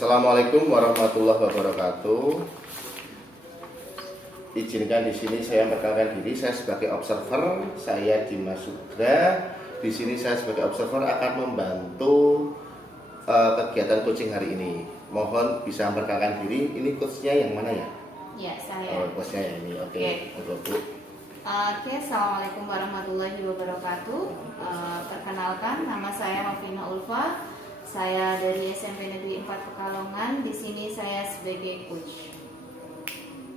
Assalamualaikum warahmatullahi wabarakatuh. Izinkan di sini saya memperkenalkan diri. Saya sebagai observer, saya Dimas Sudra. Di sini saya sebagai observer akan membantu kegiatan coaching hari ini. Mohon bisa memperkenalkan diri. Ini coachnya yang mana ya? Ya, saya. Oh, coachnya yang ini. Oke. Bu. Oke, assalamualaikum warahmatullahi wabarakatuh. Perkenalkan, nama saya Novina Ulfa. Saya dari SMP Negeri 4 Pekalongan. Di sini saya sebagai coach.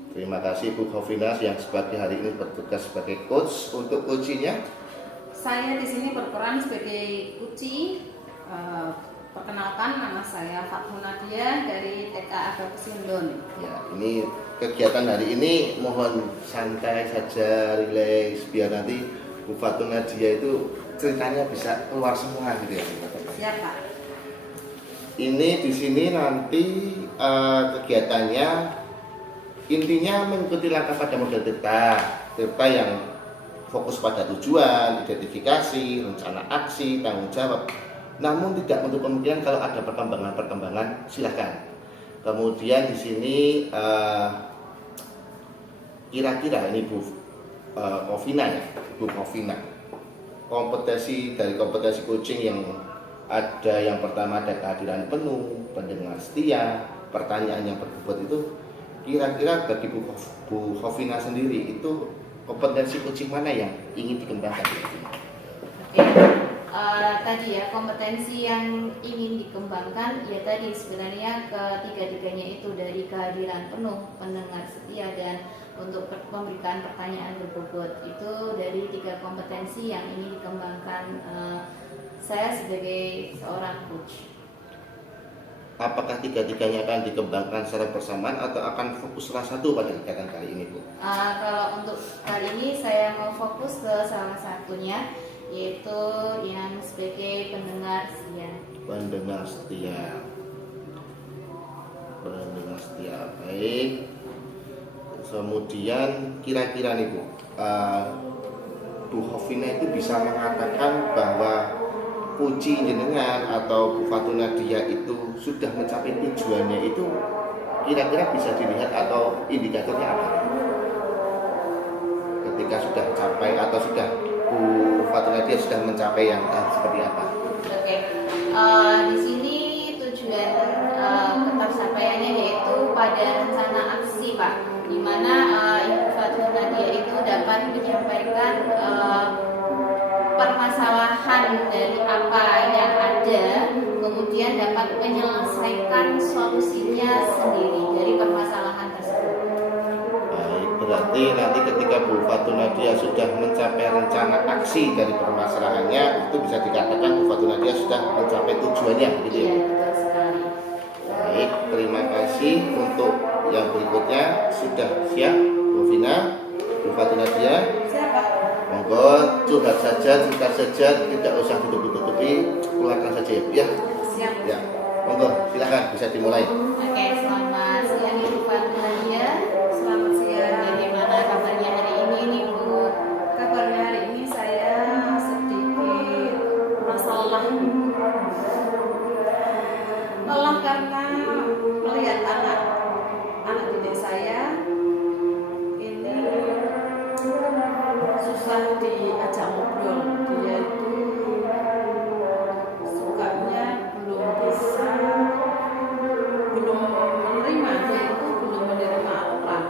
Terima kasih Bu Khofina yang sebagai hari ini bertugas sebagai coach. Untuk coachingnya? Saya di sini berperan sebagai coach. Perkenalkan, nama saya Fathul Nadia dari TK Agapus Indon. Ya, ini kegiatan hari ini mohon santai saja, rileks, biar nanti Bu Fathul Nadia itu ceritanya bisa keluar semua gitu ya. Siap, Pak. Ini di sini nanti kegiatannya intinya mengikuti langkah pada model Tirta yang fokus pada tujuan, identifikasi, rencana aksi, tanggung jawab. Namun tidak untuk kemungkinan kalau ada perkembangan silahkan. Kemudian di sini kira-kira ini Bu Khofina ya, Bu Khofina. Kompetensi coaching yang ada, yang pertama ada kehadiran penuh, pendengar setia, pertanyaan yang berbobot. Itu kira-kira bagi Bu Khofina sendiri itu kompetensi coaching mana yang ingin dikembangkan? Tadi ya, kompetensi yang ingin dikembangkan ya tadi sebenarnya ketiga-tiganya itu, dari kehadiran penuh, pendengar setia, dan untuk memberikan pertanyaan berbobot. Itu dari 3 kompetensi yang ingin dikembangkan saya sebagai seorang coach. Apakah tiga-tiganya akan dikembangkan secara bersamaan atau akan fokus salah satu pada kegiatan kali ini, Bu? Kalau untuk kali ini saya mau fokus ke salah satunya, yaitu yang sebagai pendengar setia. Pendengar setia. Pendengar setia, baik. Kemudian kira-kira nih Bu, Bu Khofina itu bisa mengatakan bahwa coaching jenengan atau Bu Fathul Nadia itu sudah mencapai tujuannya, itu kira-kira bisa dilihat atau indikatornya apa? Ketika sudah mencapai atau sudah Bu Fathul Nadia sudah mencapai yang seperti apa? Oke, di sini tujuan ketercapaiannya yaitu pada rencana aksi, Pak, di mana Ibu Fathul Nadia itu dapat menyampaikan permasalahan dari apa yang ada, kemudian dapat menyelesaikan solusinya sendiri dari permasalahan tersebut. Baik, berarti nanti ketika Bu Fathul Nadia sudah mencapai rencana aksi dari permasalahannya, itu bisa dikatakan Bu Fathul Nadia sudah mencapai tujuannya, gitu ya? Iya, betul sekali. Baik, terima kasih. Untuk yang berikutnya sudah siap, Bu Vina, Bu Fathul Nadia. Siapa? Monggo, curhat saja, cerita saja, tidak usah ditutup-tutupi, keluarkan saja ya. Siap. Ya, monggo, silakan bisa dimulai. Oke, selamat siang Ibu Fathul Nadia. Selamat siang. Bagaimana kabarnya hari ini nih, Bu? Kabarnya hari ini saya sedikit masalah. Lelah karena melihat anak didik saya ini susah diajak ngobrol. Dia itu sukanya belum menerima, dia itu belum menerima aturan.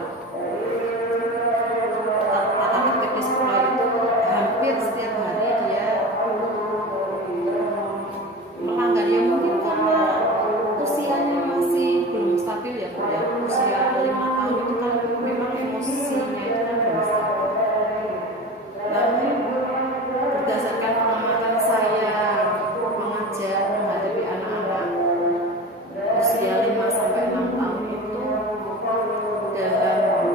Tata tertib di sekolah itu hampir setiap hari dia melanggar. Ya mungkin karena usianya masih belum stabil ya, Bu, ya. Usia 5 tahun itu kan memang emosinya itu kan belum stabil. Namun berdasarkan pengamatan saya mengajar menghadapi anak-anak usia 5 sampai 6 tahun itu, dalam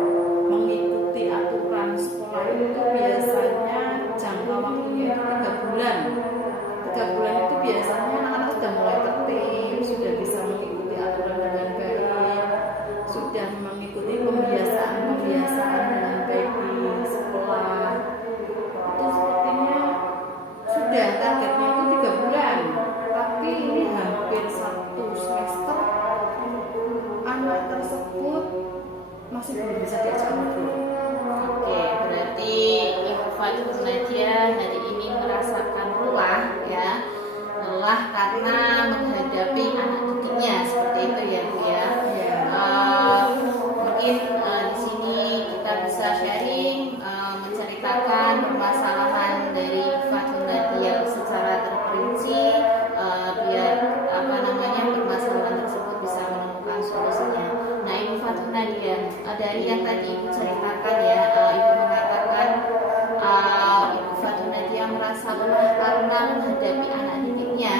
mengikuti aturan sekolah itu biasanya jangka waktunya itu 3 bulan. 3 bulan itu biasanya anak-anak sudah mulai tertib, sudah bisa mengikuti aturan dengan baik, sudah mengikuti pembiasaan dengan baik di sekolah. Itu sepertinya sudah targetnya itu 3 bulan, tapi ini hampir 1 semester masih belum bisa diajak ngobrol. Oke, berarti Ibu Fatul Nadia hari ini merasakan lelah ya, lelah karena menghadapi anak didiknya seperti itu ya Bu ya. Ya. Mungkin di sini kita bisa sharing, menceritakan permasalahan dari Fatul Nadia secara terperinci, biar permasalahan tersebut bisa menemukan solusinya. Nah, Ibu Fatul Nadia, dari yang tadi Ibu ceritakan ya, Ibu mengatakan Ibu Fatul Nadia merasa lelah karena menghadapi anak didiknya.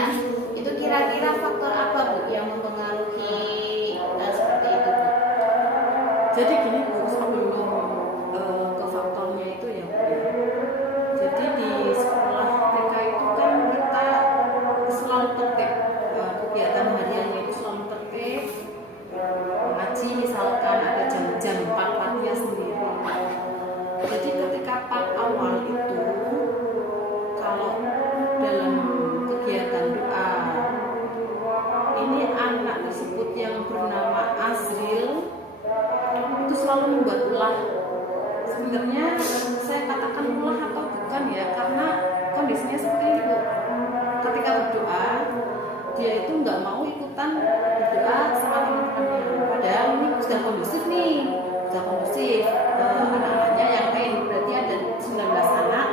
Itu kira-kira faktor apa Bu yang mempengaruhi seperti itu Bu? Jadi gini Bu, sebelum ke faktornya itu ya Bu. Jadi di sekolah TK itu kan kita selalu tertib, kegiatan hariannya itu selalu tertib. Mengaji misalkan ada jam-jam part-partnya sendiri. Jadi ketika part awal itu, kalau dalam kegiatan doa, ini anak tersebut yang bernama Azril itu selalu membuat ulah. Sebenarnya saya katakan ulah atau bukan ya, karena kondisinya seperti itu. Ketika berdoa, dia itu nggak mau ikutan berdoa sama teman-temannya. Padahal ini sudah kondusif nih, sudah kondusif. Anak-anaknya yang lain berarti ada 19 anak,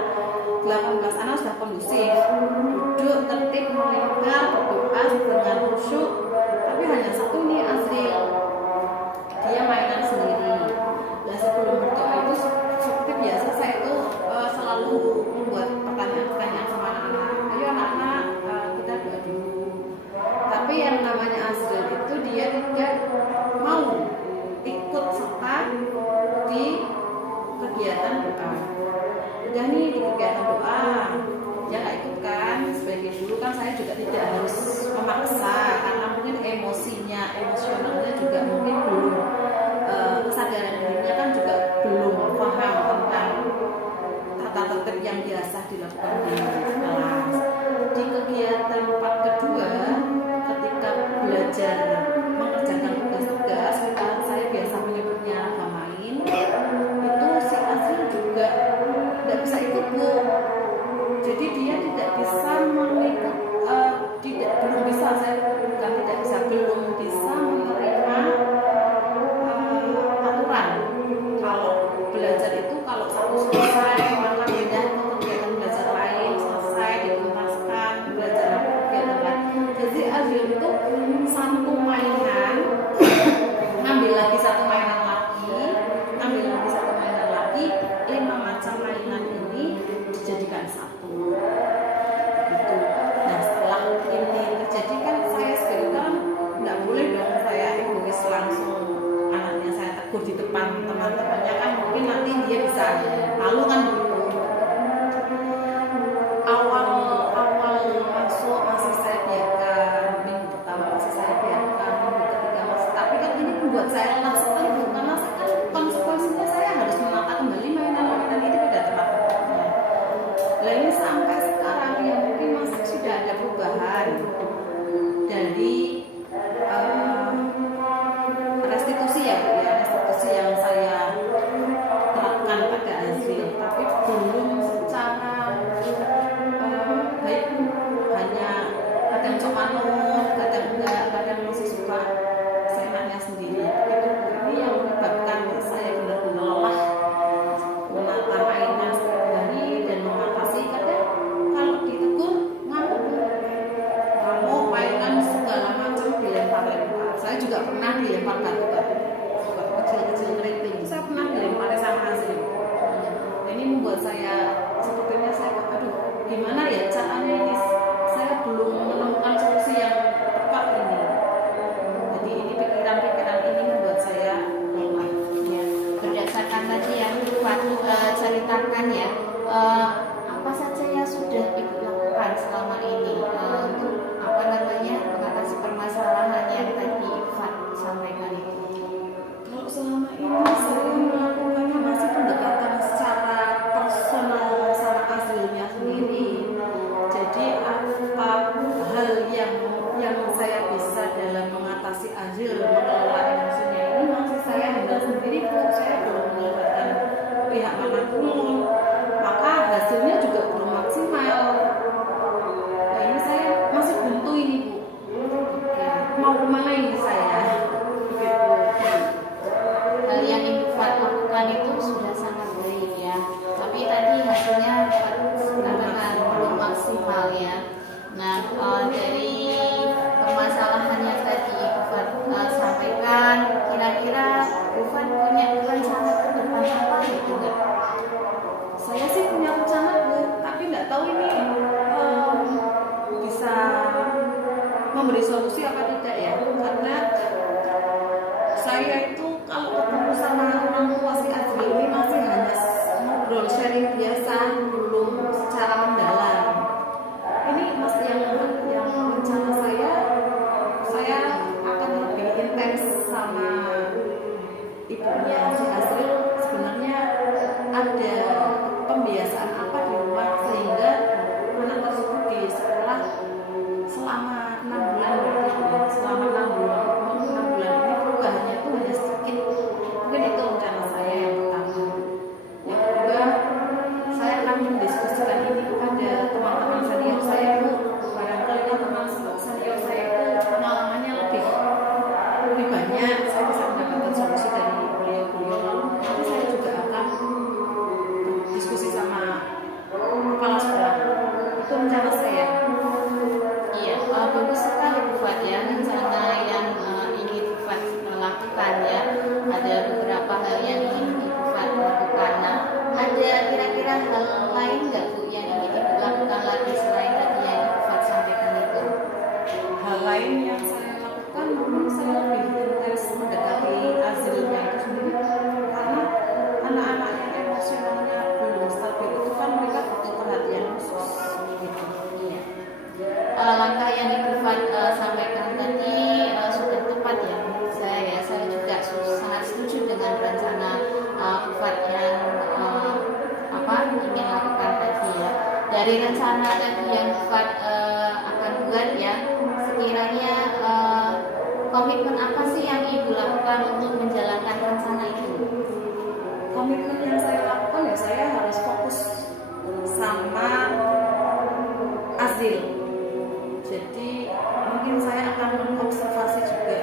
18 anak sudah kondusif, duduk tertib melingkar berdoa dengan khusyuk. Tapi hanya satu nih Azril, dia mainan sendiri. Nah, sebelum berdoa itu seperti biasa saya itu selalu membuat pertanyaan-pertanyaan sama anak-anak. Ayo anak-anak, kita doa dulu. Tapi yang namanya Azril itu dia tidak mau ikut serta di kegiatan doa. Udah nih di kegiatan doa, dia nggak ikut kan. Sebagai guru kan saya juga tidak harus memaksa, karena mungkin emosionalnya juga mungkin belum, kesadaran dirinya kan juga belum paham tentang tata tertib yang biasa dilakukan di kelas. Di kegiatan part kedua, ketika belajar mengerjakan tugas-tugas, saya biasa menyebutnya raga main, itu si Azril juga tidak bisa ikut Bu. Jadi dia tidak bisa mengikut, belum bisa, saya bukan tidak bisa, belum bisa menerima aturan. Kalau belajar itu kalau satu selesai maka pindah ke kegiatan belajar lain, selesai dituntaskan belajar kegiatan lain. Jadi Azril itu satu mainan ngambil lagi satu mainan lagi, ngambil lagi satu mainan lagi, 5 macam mainan ini dijadikan satu gitu. Nah, setelah ini terjadi kan saya sebagai kan nggak boleh dong saya egois langsung anaknya saya tegur di depan teman-temannya, kan mungkin nanti dia bisa malu kan begitu. Awal masuk masih saya biarkan, minggu pertama masih saya biarkan, minggu ketiga masih, tapi kan ini membuat saya lelah sekali Bu, karena kan konsekuensinya saya harus menata kembali mainan-mainan ini pada tempat-tempatnya. Nah, ini sampai sekarang ya mungkin masih sudah ada perubahan dari restitusi ya Bu ya, restitusi yang saya terapkan pada Azril, tapi belum secara baik Bu. Hanya kadang cuma kadang enggak, kadang masih suka seenaknya sendiri begitu Bu. Ini yang menyebabkan saya benar-benar lelah menata mainan setiap hari dan mengatasi. Kadang kalau ditegur ngamuk Bu, kamu mainan segala macam dilempar-lempar. Saya juga pernah dilempar batu-batu kecil-kecil keriting, saya pernah dilempar sama Azril. Ini membuat saya sepertinya saya aduh gimana ya caranya ini, saya belum menemukan solusi yang tepat ini. Jadi ini pikiran-pikiran ini membuat saya lelah. Ya, berdasarkan tadi yang Ibu Fatul ceritakan ya, apa saja yang sudah Ibu lakukan selama ini untuk mengatasi permasalahan yang tadi Ibu Fatul sampaikan itu? Kalau selama ini saya melakukannya masih pendekatan secara personal sama Azrilnya sendiri. Jadi apa hal yang saya bisa dalam mengatasi Azril mengelola emosinya ini masih saya handle sendiri Bu. mau kemana ini saya begitu. Hal yang Ibu Fat lakukan itu sudah sangat baik ya. Tapi tadi hasilnya Fat katakan belum maksimal ya. Nah, dari permasalahan yang tadi Ibu Fat sampaikan, kira-kira Ibu Fat punya rencana ke depan apa gitu nggak? Saya sih punya rencana Bu, tapi nggak tahu ini bisa memberi solusi apa tidak ya, karena saya itu kalau ketemu sama orang tua si Azri ini masih hanya ngobrol sharing biasa, belum secara mendalam. Ini mas yang rencana saya akan lebih intens sama ibunya si Azri. Sebenarnya ada pembiasaan apa di rumah sehingga anak tersebut di sekolah selama 6 bulan berarti ya, selama 6 bulan ini perubahannya itu hanya sedikit. Mungkin itu rencana saya yang pertama. Yang kedua, saya akan mendiskusikan ini kepada teman-teman senior saya Bu. Barangkali teman senior saya itu pengalamannya lebih banyak, saya bisa mendapatkan solusi dari beliau-beliau. Nanti saya juga akan diskusi sama kepala sekolah. Itu rencana saya. Iya, bagus sekali Bu Fat ya, rencana yang ingin Bu Fat lakukan ya. Ada beberapa hal yang ingin Bu Fat lakukan. Nah, ada kira-kira hal lain nggak Bu yang ingin Ibu lakukan lagi selain tadi yang Bu Fat sampaikan itu? Hal lain yang saya lakukan memang saya lebih intens mendekati hasilnya itu sendiri, karena anak-anak yang emosionalnya belum stabil itu kan mereka butuh perhatian khusus gitu. Iya. Langkah yang Ibu Fat sampaikan tadi sudah tepat ya menurut saya ya. Saya juga sangat setuju dengan rencana Bu Fat yang ingin lakukan tadi ya. Dari rencana tadi yang Bu Fat akan buat ya, sekiranya komitmen apa sih yang Ibu lakukan untuk menjalankan rencana itu? Komitmen yang saya lakukan ya, saya harus fokus sama Azil. Jadi mungkin saya akan mengobservasi juga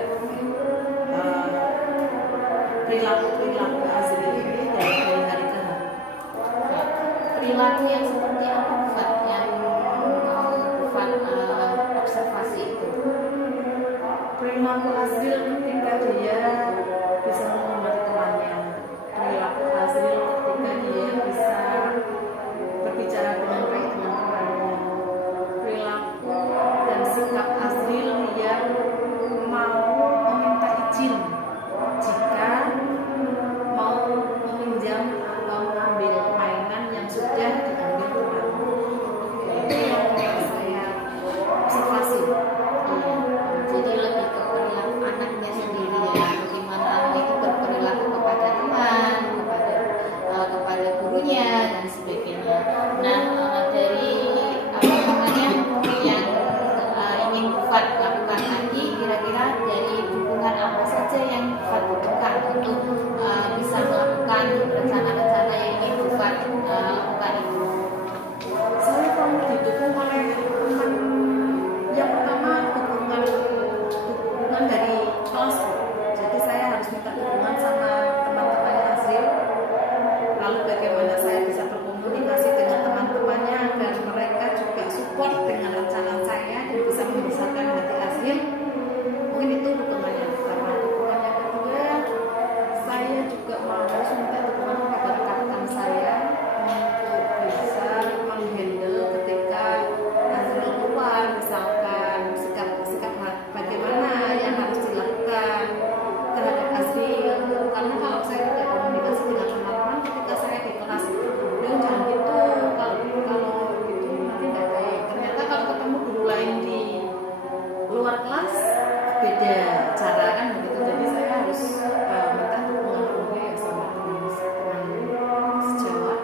perilaku Azil ini dari hari ke hari. Perilaku yang seperti apa Bu Fat yang mau Bu Fat observasi itu? Perilaku Azil ketika dia bisa menghormati temannya. Perilaku Azil ketika dia bisa berbicara dengan baik dengan temannya. Perilaku dan sikap Azil yang mau meminta izin jika mau meminjam atau mengambil mainan yang sudah diambil teman. Itu yang saya observasi. Iya, jadi lebih ke perilaku anaknya sendiri ya, bagaimana anak itu berperilaku kepada teman, kepada gurunya dan sebagainya. Nah, dari apa namanya yang ingin Bu Fat lakukan lagi, kira-kira dari dukungan apa saja yang Bu Fat butuhkan untuk bisa melakukan rencana-rencana yang ingin Bu Fat lakukan itu? Saya perlu didukung oleh teman. Yang pertama dukungan dari kelas. Jadi saya harus minta dukungan sama teman-teman Azil. Lalu bagaimana saya bisa berkomunikasi dengan teman-temannya agar mereka juga support dengan rencana saya dan bisa membesarkan hati Azil. Mungkin itu dukungan yang pertama. Dukungan yang kedua, saya juga mau minta dukungan kepada rekan-rekan saya untuk bisa menghandle ketika Azil keluar, misalkan sikap bagaimana yang harus dilakukan terhadap Azil. Karena kalau saya tidak komunikasi dengan teman-teman ketika saya di kelas, jangan gitu, kalau gitu nanti tidak baik. Ternyata kalau ketemu guru lain di luar kelas beda cara kan begitu. Jadi saya harus minta dukungan penuhnya ya sama teman-teman sejawat.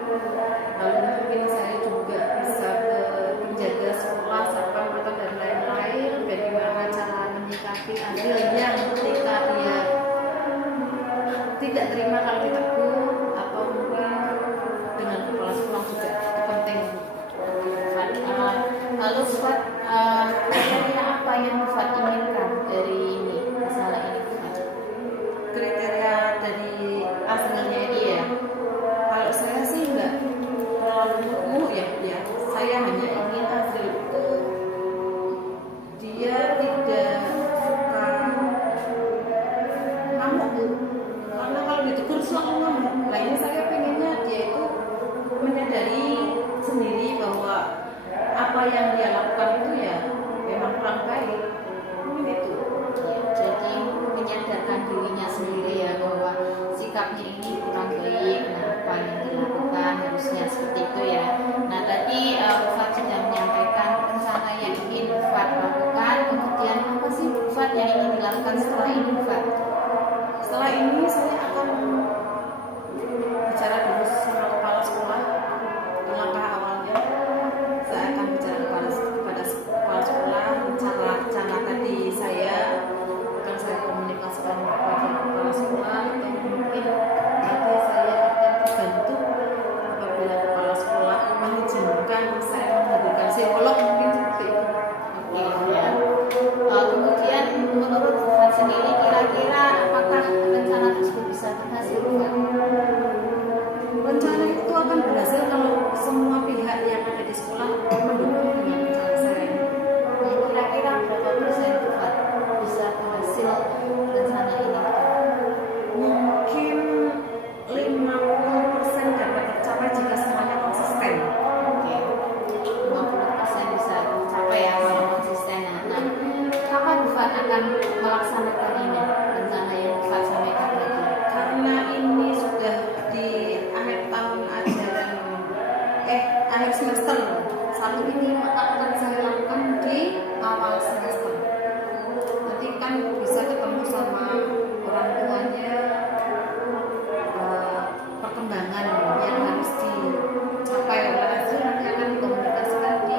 Lalu mungkin saya juga bisa ke penjaga sekolah, satpam atau dan lain-lain, bagaimana cara menyikapi Azil yang ketika dia tidak terima kalau ditegur, atau mungkin dengan kepala sekolah juga itu penting. Lalu Bu Fat, kira-kira apa yang Bu Fat inginkan dari sikapnya ini kurang baik, nah apa yang dilakukan harusnya seperti itu ya. Nah tadi Bufat sudah menyampaikan rencana yang ingin Bufat lakukan, kemudian apa sih Bufat yang ingin dilakukan setelah ini Bufat? Setelah ini saya akan bicara dulu sama kepala sekolah. Langkah awalnya saya akan bicara kepada kepala sekolah, rencana tadi saya akan saya komunikasikan kepada kepala sekolah, atau mungkin nanti saya akan terbantu apabila kepala sekolah mengizinkan saya menghadirkan psikolog, mungkin seperti itu. Oke ya. Kemudian menurut Bufat sendiri kira-kira apakah rencana tersebut bisa berhasil Bufat? Rencana itu akan berhasil kalau semua pihak yang ada di sekolah mendukung dengan rencana saya. Kira-kira berapa persen Bufat bisa berhasil rencana ini? Mungkin 50% dapat tercapai jika semuanya konsisten. Oke, 50% bisa tercapai ya kalau konsisten. Nah, kapan Bufat akan melaksanakan ini rencana yang Bufat sampaikan tadi? Karena ini sudah di akhir tahun ajaran, akhir semester. Satu ini akan saya lakukan di awal semester. Nanti kan bisa ketemu sama orang tuanya, perkembangan yang harus dicapai oleh Azul nanti akan dikomunikasikan di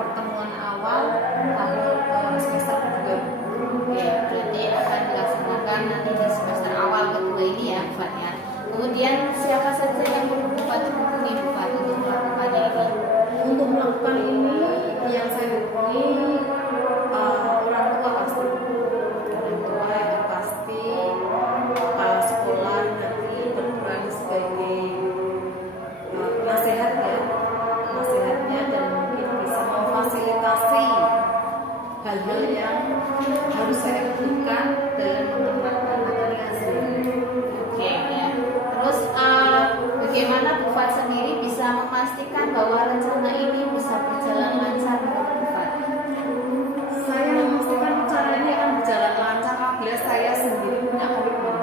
pertemuan awal tahun semester kedua. Oke, berarti akan dilaksanakan nanti di semester awal kedua ini ya Bufat ya. Kemudian siapa saja yang perlu Bufat hubungi Bufat untuk melakukannya ini? Untuk melakukan ini yang saya hubungi orang tua pasti, orang tua itu pasti, kepala sekolah nanti berperan sebagai penasehat ya, penasehatnya, dan mungkin bisa memfasilitasi hal-hal yang harus saya lakukan dalam menerapkan materi Azul. Oke ya. Terus bagaimana Bufat sendiri bisa memastikan bahwa rencana ini bisa berjalan lancar menurut Bufat? Saya memastikan cara ini akan berjalan lancar apabila saya sendiri punya komitmen.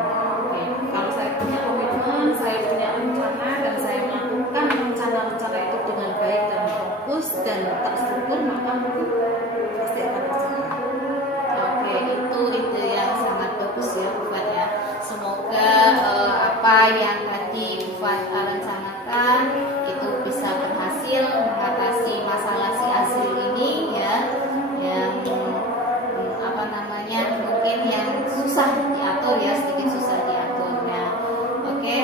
Oke. Kalau saya punya komitmen, saya punya rencana, dan saya melakukan rencana-rencana itu dengan baik dan fokus dan terstruktur, maka mungkin pasti akan tercapai. Oke, itu ide yang sangat bagus ya Bufat ya. Semoga apa yang tadi Bufat rencanakan itu bisa berhasil mengatasi masalah si Azil ini ya, yang apa namanya mungkin yang susah diatur ya, sedikit susah diaturnya. Oke,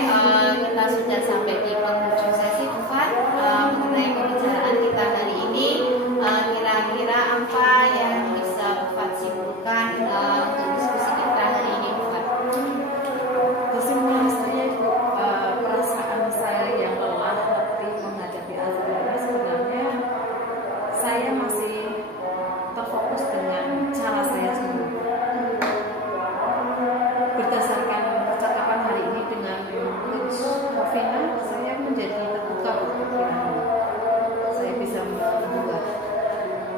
kita sudah sampai di penghujung sesi Bufat mengenai pembicaraan kita hari ini. Kira-kira apa yang bisa Bufat simpulkan untuk diskusi kita hari ini Bufat? Kesimpulan saya itu perasaan saya yang lelah letih menghadapi Azul ini sebenarnya saya masih terfokus dengan cara saya sendiri. Berdasarkan percakapan hari ini dengan Coach Novena, saya menjadi terbuka pikirannya. Saya bisa membuat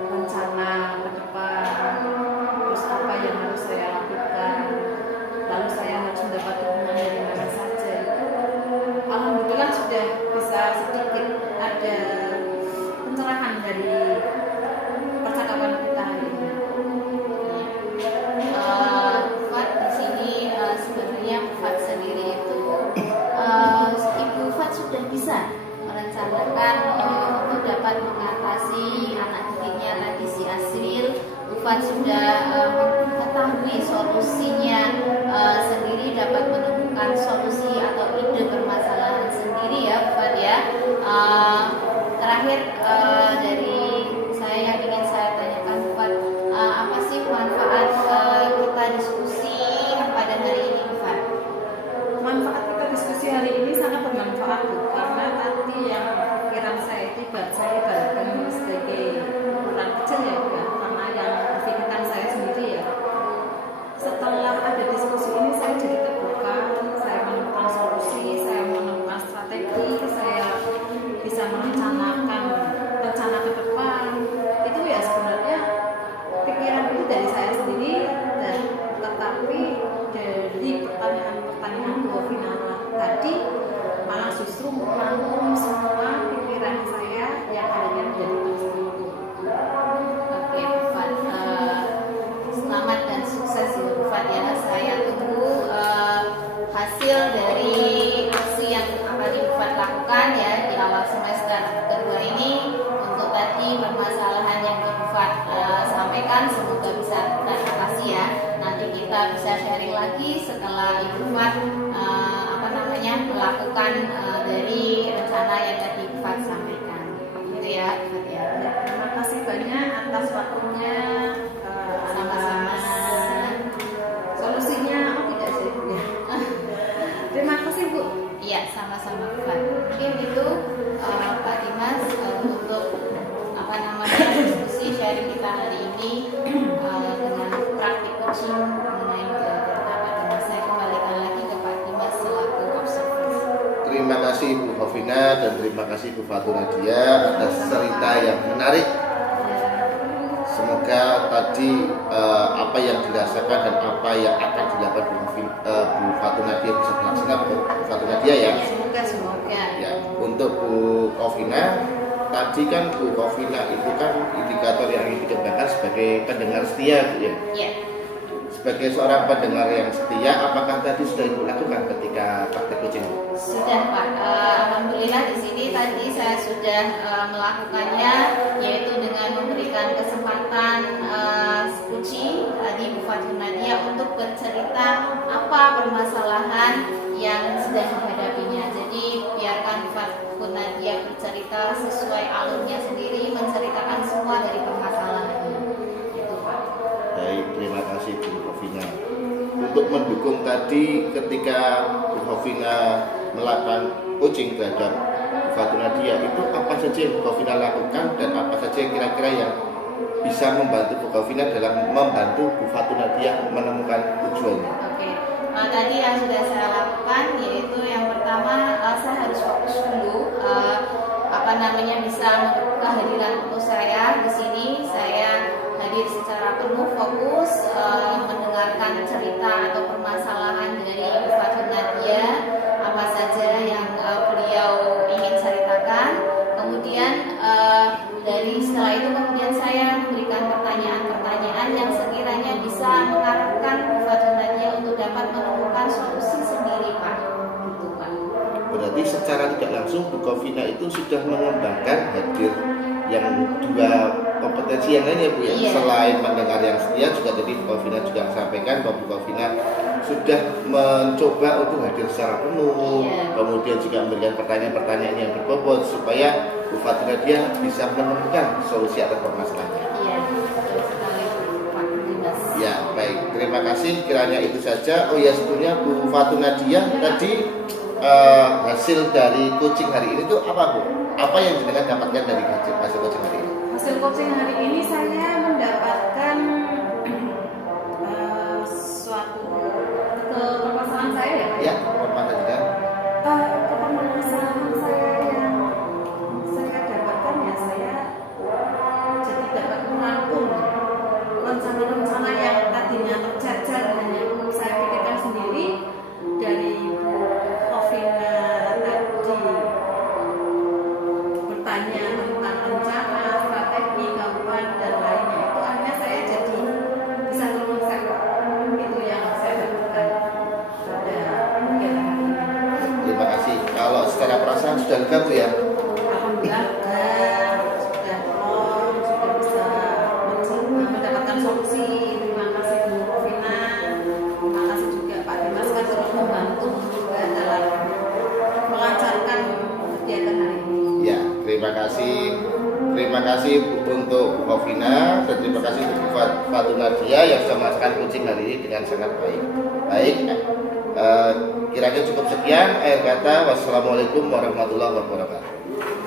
rencana ke depan, terus apa yang harus saya lakukan, lalu saya harus mendapat dukungan dari mana saja. Alhamdulillah sudah bisa sedikit ada pencerahan dari percakapan kita hari ini. Bufat di sini sebenarnya Bufat sendiri itu Ibu Bufat sudah bisa merencanakan untuk dapat mengatasi anak didiknya tadi si Azril. Bufat sudah mengetahui solusinya sendiri, dapat menemukan solusi atau ide permasalahan sendiri ya Bufat ya. Terakhir dari saya yang ingin saya tanyakan Bufat, apa sih manfaat kita diskusi pada hari ini Bufat? Manfaat kita diskusi hari ini sangat bermanfaat, Bu, karena tadi yang pikiran saya itu saya ibaratkan sebagai ukuran kecil ya, Bu, ya, karena yang pikiran saya sendiri ya. Setelah ada diskusi ini saya jadi terbuka, saya menemukan solusi, saya menemukan strategi, saya bisa kita bisa sharing lagi setelah Ibu Fat melakukan dari rencana yang tadi Ibu Fat sampaikan. Gitu ya, Ibu Fat ya. Terima kasih banyak atas waktunya. Sama-sama. Solusinya tidak sih? Terima kasih Bu. Iya, sama-sama Ibu Fat. Mungkin itu Pak Dimas untuk diskusi sharing kita hari ini dengan praktik coaching mengenai Pak Dimas. Saya kembalikan lagi ke Pak Dimas selaku observer. Terima kasih Bu Hovina dan terima kasih Bu Fatur Nadia atas cerita yang menarik. Semoga tadi apa yang dirasakan dan apa yang akan dilakukan Bu Fatur Nadia bisa terlaksana Bu Fatur Nadia ya. Semoga. Ya, untuk Bu Hovina, tadi kan Bu Hovina itu kan indikator yang dikembangkan sebagai pendengar setia Bu ya. Iya. Sebagai seorang pendengar yang setia, apakah tadi sudah Ibu lakukan ketika praktek coaching? Sudah Pak, alhamdulillah di sini tadi saya sudah melakukannya, yaitu dengan memberikan kesempatan coaching tadi Bu Fatur Nadia untuk bercerita apa permasalahan yang sedang dihadapinya. Jadi biarkan Bu Fatur Nadia bercerita sesuai alurnya sendiri, menceritakan semua dari permasalahannya. Itu Pak. Baik, terima kasih Bu Hovina. Untuk mendukung tadi ketika Bu Hovina melakukan coaching terhadap Bu Fatur Nadia, itu apa saja yang Bu Hovina lakukan dan apa saja kira-kira yang bisa membantu Bu Hovina dalam membantu Bu Fatur Nadia menemukan tujuannya? Oke. Tadi yang sudah saya lakukan yaitu yang pertama saya harus fokus dulu bisa kehadiran penuh saya di sini. Saya hadir secara penuh fokus mendengarkan cerita atau permasalahan dari Ibu Fatur Nadia, apa saja yang beliau ingin ceritakan. Kemudian dari setelah itu kemudian saya memberikan pertanyaan-pertanyaan yang sekiranya bisa mengarahkan Bu Fatur Nadia untuk dapat menemukan solusi sendiri, Pak. Gitu, Pak. Berarti secara tidak langsung Bu Hovina itu sudah mengembangkan hadir yang dua kompetensi yang lain ya Bu ya. Iya. Selain mendengar yang setia, juga tadi Bu Hovina juga sampaikan bahwa Bu Hovina sudah mencoba untuk hadir secara penuh, Iya. kemudian juga memberikan pertanyaan-pertanyaan yang berbobot supaya Bu Fatur Nadia bisa menemukan solusi atas permasalahannya. Iya, betul sekali, Pak Dimas. Ya, baik. Terima kasih. Kiranya itu saja. Oh ya, sebetulnya Bu Fatur Nadia tadi hasil dari coaching hari ini itu apa Bu? Apa yang jenengan dapatkan dari hasil coaching hari ini? Hasil coaching hari ini saya mendapatkan suatu kepermasalahan saya ya Pak? Ya, permasalahan. Kepermasalahan saya yang saya dapatkan ya, saya jadi dapat merangkum rencana-rencana yang tadinya tercecer hanya saya pikirkan sendiri dari Bu Hovina tadi bertanya tentang rencana, strategi, kapan dan lainnya, itu akhirnya saya jadi bisa terkonsep. Itu yang saya dapatkan pada kegiatan hari ini. Terima kasih. Kalau secara perasaan sudah lega Bu ya? Alhamdulillah sudah plong, sudah bisa mendapatkan solusi. Terima kasih Bu Hovina, terima kasih juga Pak Dimas kan terus membantu juga dalam melancarkan kegiatan hari ini. Ya, terima kasih. Terima kasih untuk Bu Hovina dan terima kasih untuk Bu Fatur Nadia yang sudah melaksanakan coaching hari ini dengan sangat baik. Baik, kiranya cukup sekian. Akhir kata, wassalamualaikum warahmatullahi wabarakatuh.